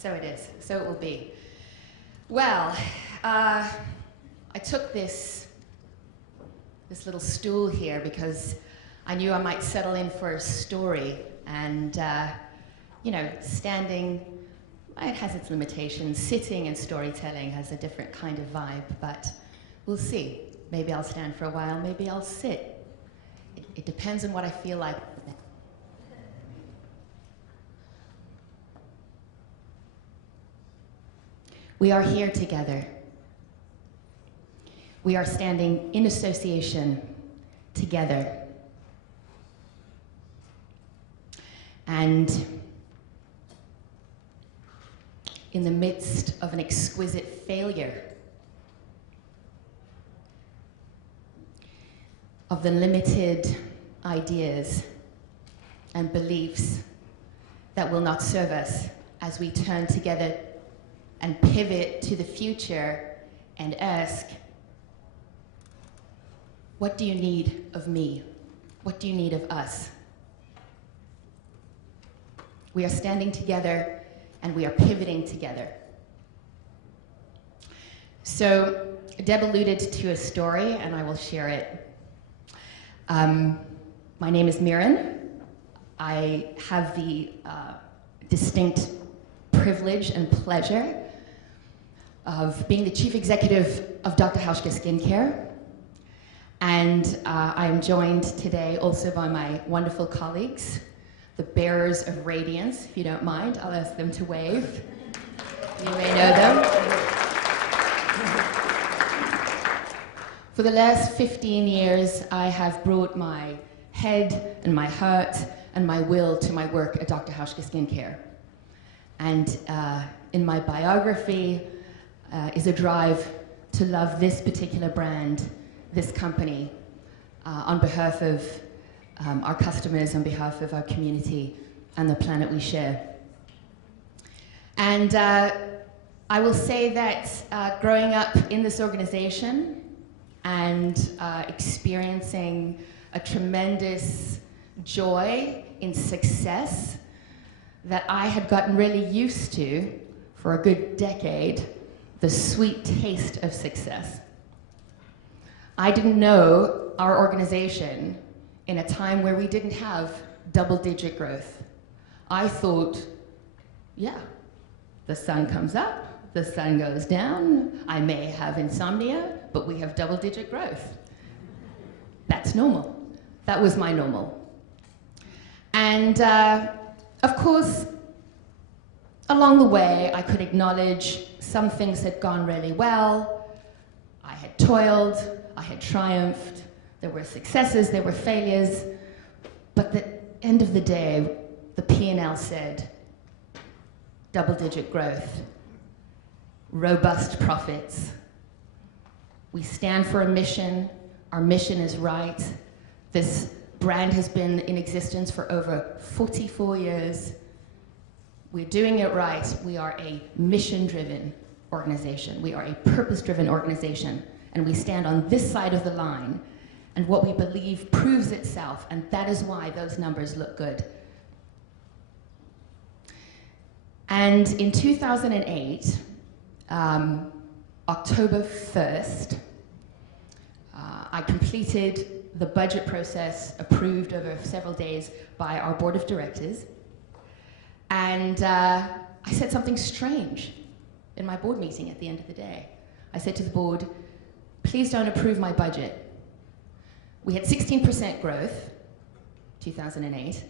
So it is. So it will be. Well, I took this little stool here because I knew I might settle in for a story, and you know, standing, it has its limitations. Sitting and storytelling has a different kind of vibe, but we'll see. Maybe I'll stand for a while, maybe I'll sit. It depends on what I feel like. We are here together. We are standing in association together. And in the midst of an exquisite failure of the limited ideas and beliefs that will not serve us as we turn together and pivot to the future and ask, what do you need of me? What do you need of us? We are standing together and we are pivoting together. So Deb alluded to a story and I will share it. My name is Mirran. I have the distinct privilege and pleasure of being the chief executive of Dr.Hauschka Skin Care. And I'm joined today also by my wonderful colleagues, the bearers of radiance. If you don't mind, I'll ask them to wave. You may know them. For the last 15 years, I have brought my head and my heart and my will to my work at Dr.Hauschka Skin Care. And in my biography is a drive to love this particular brand, this company, on behalf of our customers, on behalf of our community and the planet we share. And I will say that growing up in this organization and experiencing a tremendous joy in success that I had gotten really used to for a good decade, the sweet taste of success. I didn't know our organization in a time where we didn't have double-digit growth. I thought, yeah, the sun comes up, the sun goes down, I may have insomnia, but we have double-digit growth. That's normal. That was my normal. And of course, along the way, I could acknowledge some things had gone really well. I had toiled, I had triumphed, there were successes, there were failures, but at the end of the day, the P&L said double-digit growth, robust profits. We stand for a mission, our mission is right. This brand has been in existence for over 44 years. We're doing it right. We are a mission-driven organization. We are a purpose-driven organization. And we stand on this side of the line. And what we believe proves itself. And that is why those numbers look good. And in 2008, October 1st, I completed the budget process approved over several days by our board of directors. And I said something strange in my board meeting at the end of the day. I said to the board, please don't approve my budget. We had 16% growth, 2008,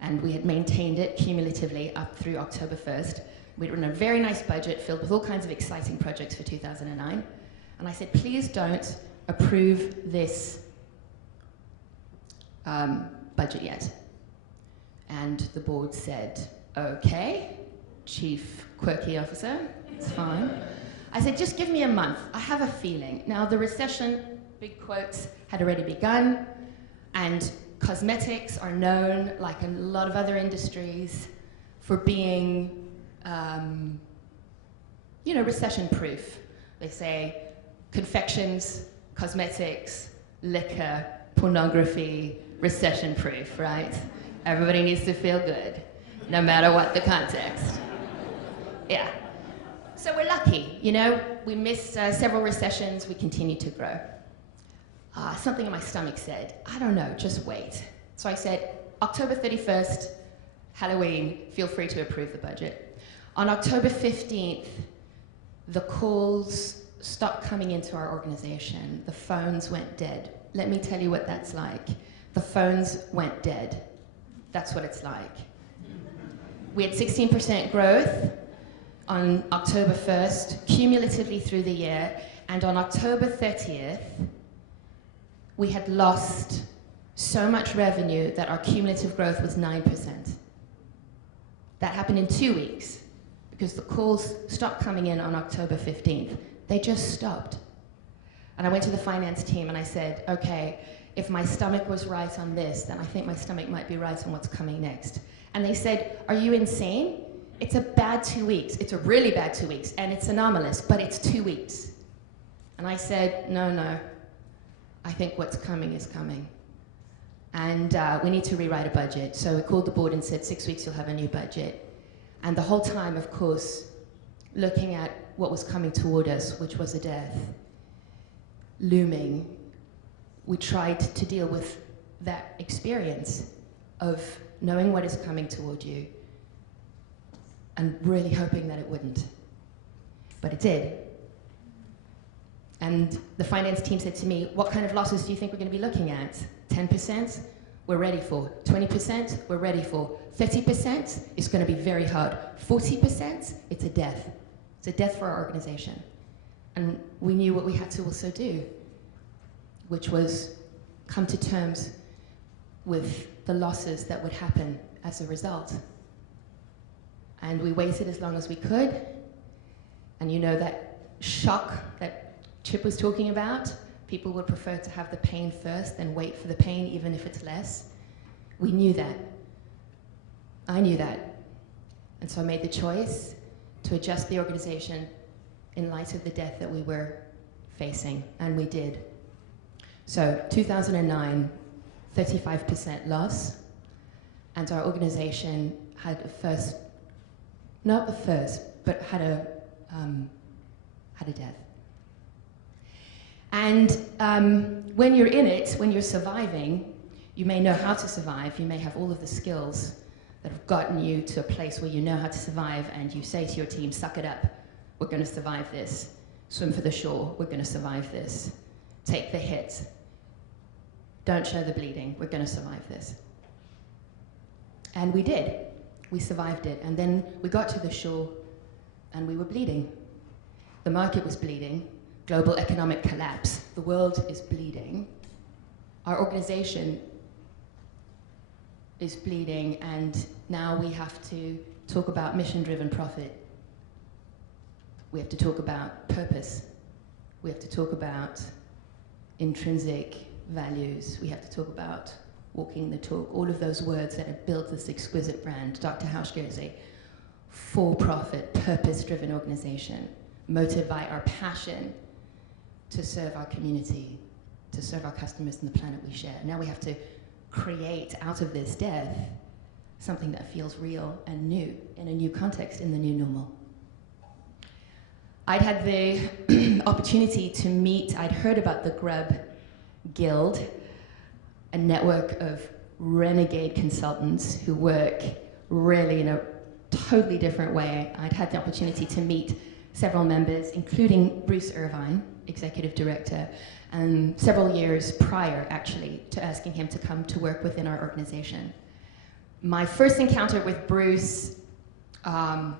and we had maintained it cumulatively up through October 1st. We'd run a very nice budget filled with all kinds of exciting projects for 2009. And I said, please don't approve this budget yet. And the board said, okay, chief quirky officer, it's fine. I said, just give me a month. I have a feeling. Now, the recession, big quotes, had already begun, and cosmetics are known, like a lot of other industries, for being, you know, recession-proof. They say confections, cosmetics, liquor, pornography, recession-proof, right? Everybody needs to feel good, no matter what the context. Yeah. So we're lucky, you know. We missed several recessions. We continue to grow. Something in my stomach said, I don't know, just wait. So I said, October 31st, Halloween, feel free to approve the budget. On October 15th, the calls stopped coming into our organization. The phones went dead. Let me tell you what that's like. The phones went dead. That's what it's like. We had 16% growth on October 1st, cumulatively through the year, and on October 30th, we had lost so much revenue that our cumulative growth was 9%. That happened in 2 weeks because the calls stopped coming in on October 15th. They just stopped. And I went to the finance team and I said, okay, if my stomach was right on this, then I think my stomach might be right on what's coming next. And they said, are you insane? It's a bad 2 weeks. It's a really bad 2 weeks, and it's anomalous, but it's 2 weeks. And I said, no, I think what's coming is coming. And we need to rewrite a budget. So we called the board and said, 6 weeks, you'll have a new budget. And the whole time, of course, looking at what was coming toward us, which was a death, looming, we tried to deal with that experience of knowing what is coming toward you and really hoping that it wouldn't. But it did. And the finance team said to me, what kind of losses do you think we're going to be looking at? 10%? We're ready for. 20%? We're ready for. 30%? It's going to be very hard. 40%? It's a death. It's a death for our organization. And we knew what we had to also do, which was come to terms with the losses that would happen as a result. And we waited as long as we could. And you know that shock that Chip was talking about? People would prefer to have the pain first than wait for the pain, even if it's less. We knew that. I knew that. And so I made the choice to adjust the organization in light of the death that we were facing, and we did. So 2009, 35% loss, and our organization had not the first, but had a death. And when you're in it, when you're surviving, you may know how to survive, you may have all of the skills that have gotten you to a place where you know how to survive, and you say to your team, suck it up, we're going to survive this. Swim for the shore, we're going to survive this. Take the hit. Don't show the bleeding, we're going to survive this. And we did. We survived it. And then we got to the shore, and we were bleeding. The market was bleeding. Global economic collapse. The world is bleeding. Our organization is bleeding, and now we have to talk about mission-driven profit. We have to talk about purpose. We have to talk about intrinsic values. We have to talk about walking the talk, all of those words that have built this exquisite brand. Dr.Hauschka is a for-profit, purpose-driven organization, motivated by our passion to serve our community, to serve our customers and the planet we share. Now we have to create out of this death something that feels real and new, in a new context, in the new normal. I'd had the opportunity to meet, I'd heard about the Grubb Guild, a network of renegade consultants who work really in a totally different way. I'd had the opportunity to meet several members, including Bruce Irvine, executive director, and several years prior, actually, to asking him to come to work within our organization. My first encounter with Bruce, I'll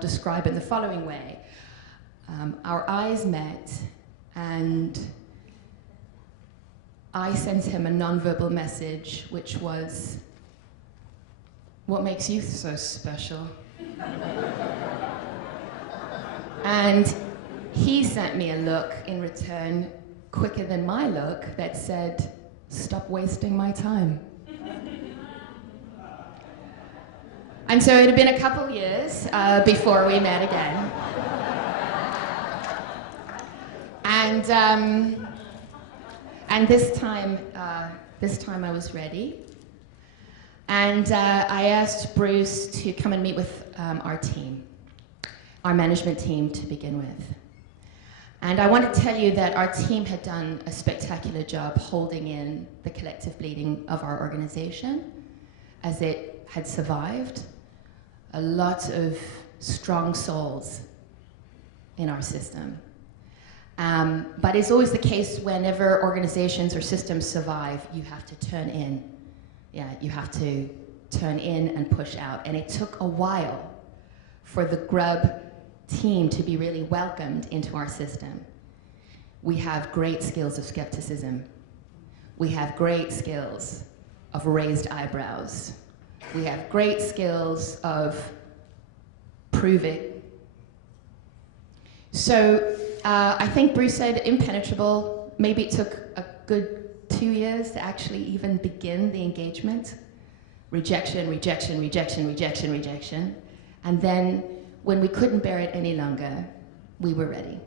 describe in the following way. Our eyes met, and I sent him a nonverbal message, which was, "What makes you so special?" And he sent me a look in return, quicker than my look, that said, "Stop wasting my time." And so it had been a couple years before we met again. And this time I was ready. And I asked Bruce to come and meet with our team. our management team to begin with. And I want to tell you that our team had done a spectacular job holding in the collective bleeding of our organization as it had survived. A lot of strong souls in our system. But it's always the case whenever organizations or systems survive, you have to turn in. Yeah, you have to turn in and push out. And it took a while for the Grubb team to be really welcomed into our system. We have great skills of skepticism. We have great skills of raised eyebrows. We have great skills of prove it. So I think Bruce said impenetrable. Maybe it took a good 2 years to actually even begin the engagement. Rejection, rejection, rejection, rejection, rejection. And then when we couldn't bear it any longer, we were ready.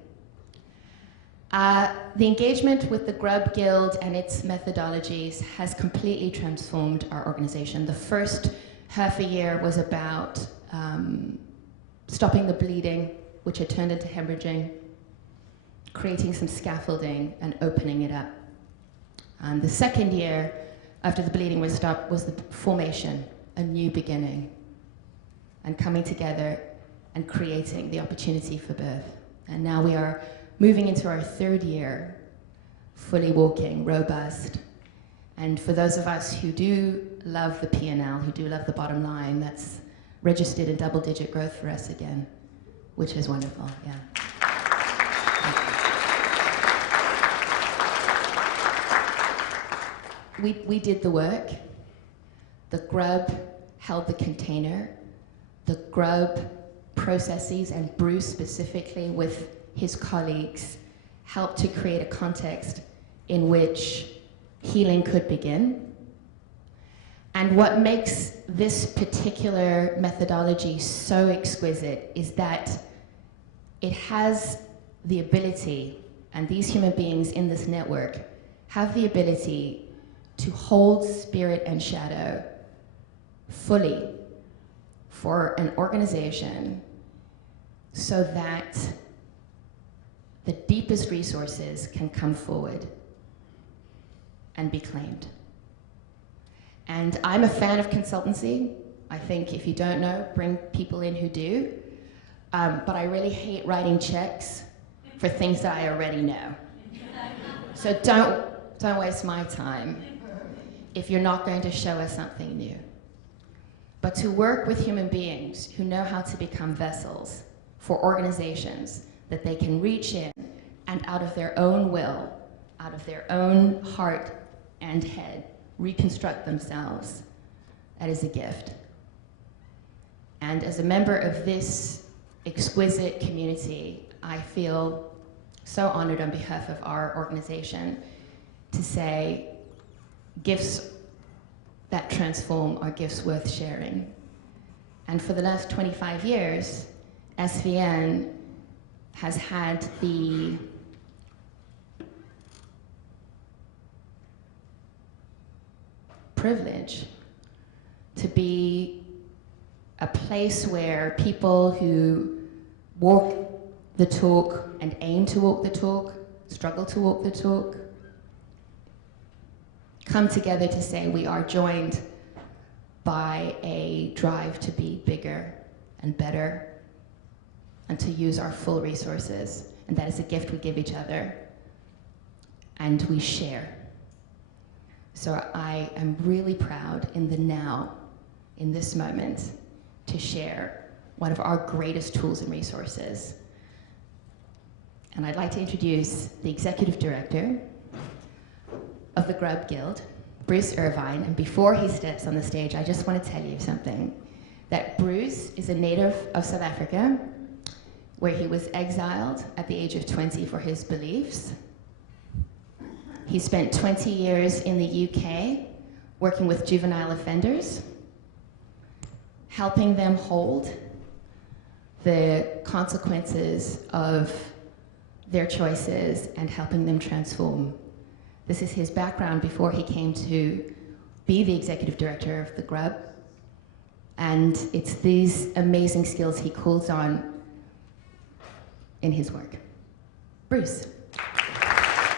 The engagement with the Grubb Guild and its methodologies has completely transformed our organization. The first half a year was about stopping the bleeding, which had turned into hemorrhaging, creating some scaffolding and opening it up. And the second year, after the bleeding was stopped, was the formation, a new beginning, and coming together and creating the opportunity for birth. And now we are moving into our third year, fully walking, robust. And for those of us who do love the P&L, who do love the bottom line, that's registered in double-digit growth for us again, which is wonderful, yeah. We did the work. The Grubb held the container. The Grubb processes, and Bruce specifically with his colleagues, helped to create a context in which healing could begin. And what makes this particular methodology so exquisite is that it has the ability, and these human beings in this network have the ability to hold spirit and shadow fully for an organization so that the deepest resources can come forward and be claimed. And I'm a fan of consultancy. I think if you don't know, bring people in who do. But I really hate writing checks for things that I already know. So don't waste my time if you're not going to show us something new. But to work with human beings who know how to become vessels for organizations that they can reach in and out of their own will, out of their own heart and head, reconstruct themselves, that is a gift. And as a member of this exquisite community, I feel so honored on behalf of our organization to say gifts that transform are gifts worth sharing. And for the last 25 years, SVN has had the privilege to be a place where people who walk the talk and aim to walk the talk, struggle to walk the talk, come together to say we are joined by a drive to be bigger and better and to use our full resources. And that is a gift we give each other and we share. So I am really proud in the now, in this moment, to share one of our greatest tools and resources. And I'd like to introduce the executive director of the Grubb Guild, Bruce Irvine. And before he steps on the stage, I just want to tell you something. That Bruce is a native of South Africa, where he was exiled at the age of 20 for his beliefs. He spent 20 years in the UK working with juvenile offenders, helping them hold the consequences of their choices and helping them transform. This is his background before he came to be the executive director of the Grubb. And it's these amazing skills he calls on in his work. Bruce.